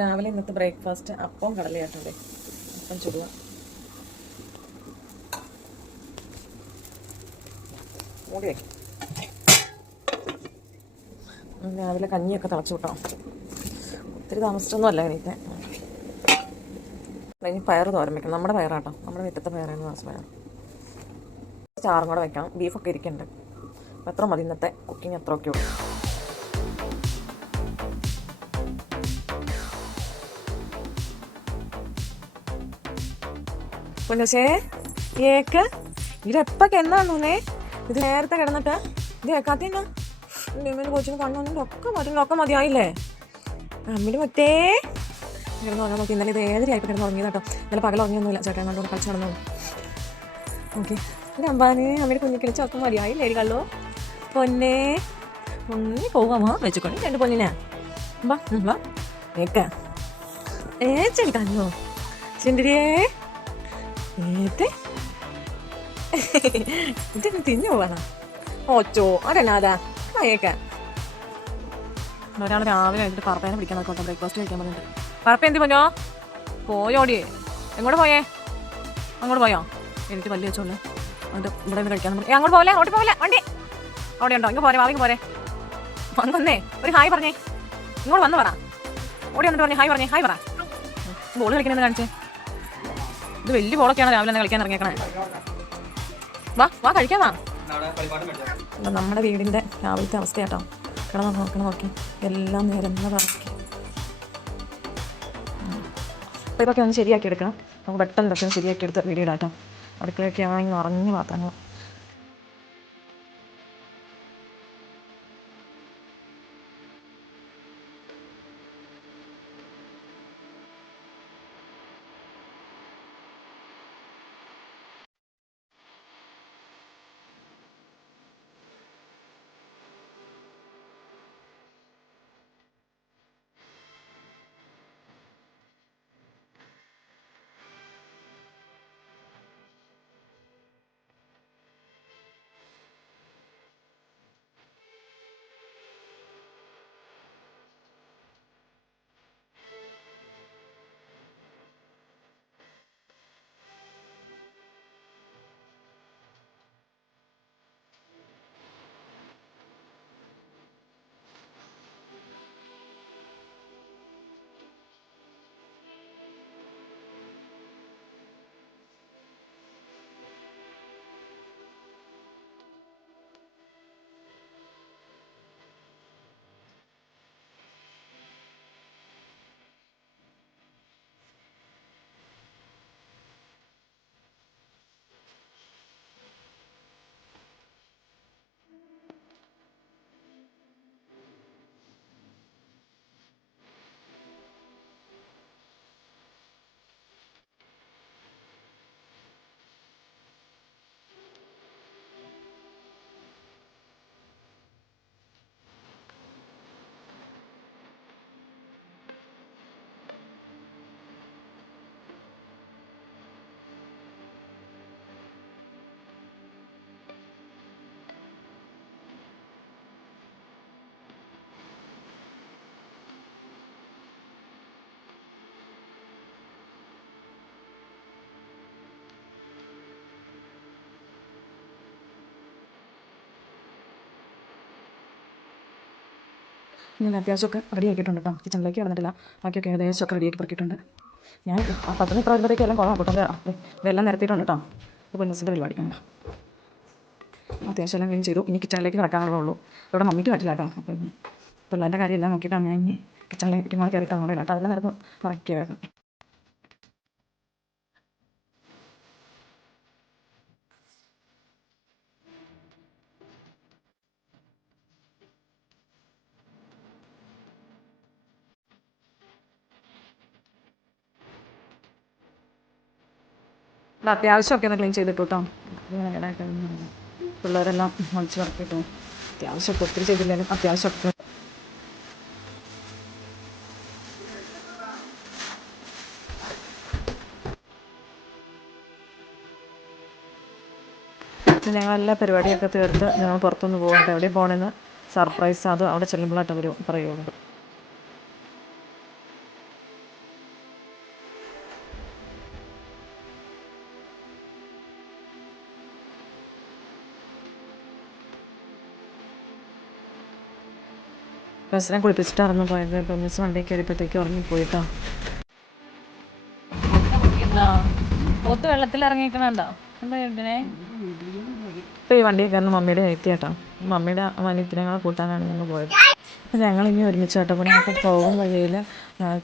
രാവിലെ ഇന്നത്തെ ബ്രേക്ക്ഫാസ്റ്റ് അപ്പം കടലയാട്ടുണ്ട്. അപ്പം ചുടുക. മൂടി വയ്ക്കും. രാവിലെ കഞ്ഞിയൊക്കെ തിളച്ചു കിട്ടോ. ഒത്തിരി താമസിച്ചൊന്നും അല്ല എനിക്ക്. ഇനി പയർ തോരൻ വെക്കണം. നമ്മുടെ പയറാട്ടോ, നമ്മുടെ വീട്ടിലത്തെ പയറായിരുന്നു പയർ. ചാറും കൂടെ വെക്കണം. ബീഫൊക്കെ ഇരിക്കുന്നുണ്ട്. അപ്പം എത്ര മതി ഇന്നത്തെ കുക്കിംഗ്, എത്രയൊക്കെ ഉള്ളൂ. പൊന്നൂസേ കേക്ക് ഇതെപ്പൊക്കെ എന്താണോന്നേ, ഇത് നേരത്തെ കിടന്നിട്ട് ഇത് കേൾക്കാത്തീന കൊച്ചിന് കണ്ണൊന്നും ഒക്കെ മതിയായില്ലേ. അമ്മിന് മറ്റേ കിടന്ന് ഉറങ്ങാൻ നോക്കി. ഇന്നലെ ഇത് 7:30 കിടന്ന് ഉറങ്ങിയത് കേട്ടോ. ഇന്നലെ പകൽ ഉറങ്ങിയൊന്നുമില്ല. ചേട്ടൻ കണ്ടോണ്ട് കളിച്ച് നടന്നു. ഓക്കെ എൻ്റെ അമ്പാന് അമ്മയുടെ കുഞ്ഞിൽ കളിച്ച് ഒക്കെ മതിയായില്ലേ കള്ളു. പൊന്നെ പൊന്നി പോവാമോ വെച്ചുകൊണ്ട് രണ്ട് പൊന്നിനെ വാ വാ കേക്ക ചെടി കണ്ണോ ചെണ്ടിരിയേ ഇതൊന്ന് തിന്നു പോവാണോ. ഓച്ചോ അതെന്നാതാ കേക്ക. ഒരാൾ രാവിലെ കഴിഞ്ഞിട്ട് പറപ്പേനെ പിടിക്കാൻ നോക്കോട്ടെ. ബ്രേക്ക്ഫാസ്റ്റ് കഴിക്കാൻ പറഞ്ഞിട്ട് പറപ്പ എന്ത് പറഞ്ഞോ പോയോടിയേ. എങ്ങോട്ട് പോയേ? അങ്ങോട്ട് പോയോ? എനിക്ക് വലിയ വെച്ചോളൂ. അതുകൊണ്ട് ഇവിടെ നിന്ന് കഴിക്കാൻ അങ്ങോട്ട് പോകല്ലേ. അങ്ങോട്ട് പോകല്ലേ. വണ്ടി അവിടെ ഉണ്ടോ? ഇങ്ങ് പോരെ, വാവിക്ക് പോരെ. വന്നേ ഒരു ഹായ് പറഞ്ഞേ. ഇങ്ങോട്ട് വന്ന് പറ. ഓടി വന്നിട്ട് പറഞ്ഞേ ഹായ് പറഞ്ഞേ. ഹായ് പറ. ബോൾ കളിക്കണമെന്ന് കാണിച്ചേ. ഇത് വലിയ ബോളൊക്കെയാണ് രാവിലെ തന്നെ കളിക്കാൻ ഇറങ്ങിയേക്കണേ. വാ വാ കഴിക്കാൻ വാ. നമ്മുടെ വീടിൻ്റെ രാവിലത്തെ അവസ്ഥ കേട്ടോ. നോക്കി എല്ലാം നിരന്നതാക്കി. അപ്പോൾ ഇതൊക്കെ ഒന്ന് ശരിയാക്കി എടുക്കണം. നമുക്ക് പെട്ടെന്ന് ഇതൊക്കെ ശരിയാക്കി എടുത്ത് വീഡിയോ ഇടാട്ടോ. അടുക്കളയൊക്കെ ആണെങ്കിൽ നിറഞ്ഞു പാത്രങ്ങൾ. ഞാൻ അത്യാവശ്യമൊക്കെ റെഡി ആക്കിയിട്ടുണ്ട് കേട്ടോ. കിച്ചണിലേക്ക് കിടന്നിട്ടില്ല. ബാക്കിയൊക്കെ ഏകദേശമൊക്കെ റെഡിയാക്കി പറക്കിയിട്ടുണ്ട്. ഞാൻ 10 ഇത്രയൊക്കെ എല്ലാം കുറവാണ് കേട്ടോ. ഇതെല്ലാം നിരത്തിയിട്ടുണ്ട് കേട്ടോ. ഇത് പൊന്നൂസിൻ്റെ പരിപാടിയാണ്. അത്യാവശ്യം എല്ലാം ക്ലീൻ ചെയ്തു. ഇനി കിച്ചണിലേക്ക് കിടക്കാനുള്ളേ ഉള്ളൂ. ഇവിടെ മമ്മിക്ക് പറ്റില്ല കേട്ടോ. അപ്പം പിള്ളേരുടെ കാര്യമെല്ലാം നോക്കിയിട്ടാണ് ഞാൻ ഇനി കിച്ചണിലേക്ക് കയറിയിട്ട് അങ്ങോട്ട് കേട്ടോ. അതെല്ലാം നേരത്തെ പറക്കിയായിരുന്നു. ഇവിടെ അത്യാവശ്യമൊക്കെ ഒന്ന് ക്ലീൻ ചെയ്തിട്ടു കേട്ടോ. പിള്ളേരെല്ലാം ഒളിച്ച് പറക്കിയിട്ടു. അത്യാവശ്യമൊക്കെ ഒത്തിരി ചെയ്തില്ലെങ്കിലും അത്യാവശ്യമൊക്കെ ഞങ്ങളെല്ലാ പരിപാടിയൊക്കെ തീർത്ത് ഞങ്ങൾ പുറത്തൊന്ന് പോകട്ടെ. എവിടെയും പോകണമെന്ന് സർപ്രൈസ് അത് അവിടെ ചെല്ലുമ്പോഴായിട്ട് അവർ പറയുള്ളൂ. ബസ്സിനെ കുളിപ്പിച്ചിട്ട് ഇറങ്ങി പോയത്. ഇപ്പം മിസ് വണ്ടി കയറിയപ്പോഴത്തേക്ക് ഉറങ്ങിപ്പോയിട്ടോ. പോത്ത് വെള്ളത്തിൽ ഇറങ്ങിക്കണുണ്ടോ എന്താ ഇതിനെ? ഇപ്പോൾ ഈ വണ്ടിയിൽ കയറുന്ന മമ്മിയുടെ എത്തിയേട്ടോ. മമ്മിയുടെ അനിയത്തിനങ്ങളെ കൂട്ടാനാണ് ഞങ്ങൾ പോയത്. അപ്പോൾ ഞങ്ങളിനി ഒരുമിച്ച് കേട്ടോ. പിന്നെ ഞങ്ങൾക്ക് പോകും വഴിയിൽ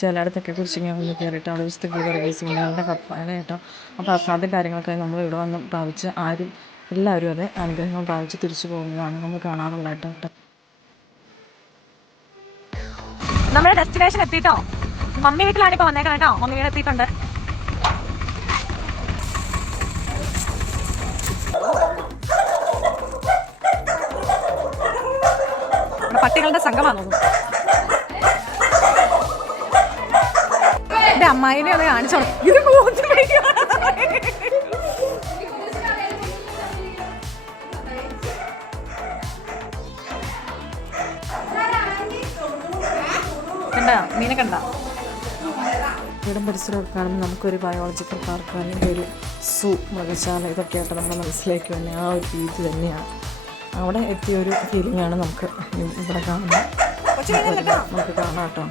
ചിലയിടത്തൊക്കെ കുറിച്ചിങ്ങനെ വന്ന് കയറിയിട്ട് അവിടെ വിശുദ്ധ വർഗീസ് കുഞ്ഞുങ്ങളുടെ കപ്പാല കേട്ടോ. അപ്പോൾ അസാധ്യ കാര്യങ്ങളൊക്കെ നമ്മൾ ഇവിടെ വന്ന് പ്രാപിച്ച് എല്ലാവരും അതെ അനുഗ്രഹങ്ങൾ പ്രാപിച്ച് തിരിച്ചു പോകുന്നതാണ് നമ്മൾ കാണാറുള്ളത് കേട്ടോ. നമ്മുടെ ഡെസ്റ്റിനേഷൻ എത്തിയിട്ടോ. മമ്മി വീട്ടിലാണ് ഇപ്പോൾ വന്നേക്കണം കേട്ടോ. മമ്മി വീട് എത്തിയിട്ടുണ്ട്. പട്ടികളുടെ സംഘമാണോ? എന്റെ അമ്മായിനെ ഒന്ന് കാണിച്ചോ. ഇത് കണ്ട മീനെ കണ്ട. ഇവിടം പരിസരമൊക്കെ കാണുമ്പോൾ നമുക്കൊരു ബയോളജിക്കൽ പാർക്ക് അല്ലെങ്കിൽ ഒരു സൂ, മൃഗശാല ഇതൊക്കെയായിട്ട് നമ്മുടെ മനസ്സിലേക്ക് തന്നെ ആ ഒരു രീതി തന്നെയാണ്. അവിടെ എത്തിയൊരു ഫീലിംഗാണ് നമുക്ക് ഇവിടെ കാണുന്നത്. നമുക്ക് കാണാം കേട്ടോ.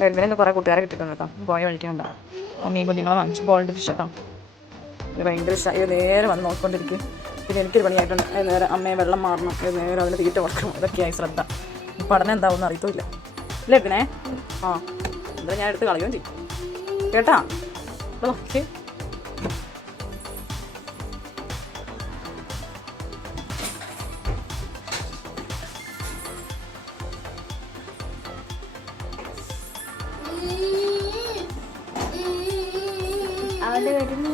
വെൽവിനെ കുറേ കൂട്ടുകാരെ കിട്ടിയിട്ടുണ്ട് കേട്ടോ. പോയ വഴിക്കുണ്ടാവും മീൻ കുഞ്ഞുങ്ങളെ വാങ്ങിച്ചു ഗോൾഡ് ഫിഷ് കേട്ടോ. ഇത് ഭയങ്കര ഇഷ്ടമായി. നേരെ വന്ന് നോക്കിക്കൊണ്ടിരിക്കും. പിന്നെ എനിക്കൊരു പണിയായിട്ടുണ്ട്. നേരെ അമ്മയെ വെള്ളം മാറണം, നേരെ അതിന് തീറ്റ കൊടുക്കണം. ഇതൊക്കെയായി ശ്രദ്ധ. പഠനം എന്താവും അറിയത്തില്ല അല്ലേ പിന്നെ. ആ എന്താ ഞാൻ എടുത്ത് കളയുകയും ചെയ്യും കേട്ടാ. ഓക്കെ അവിടെ വരുന്ന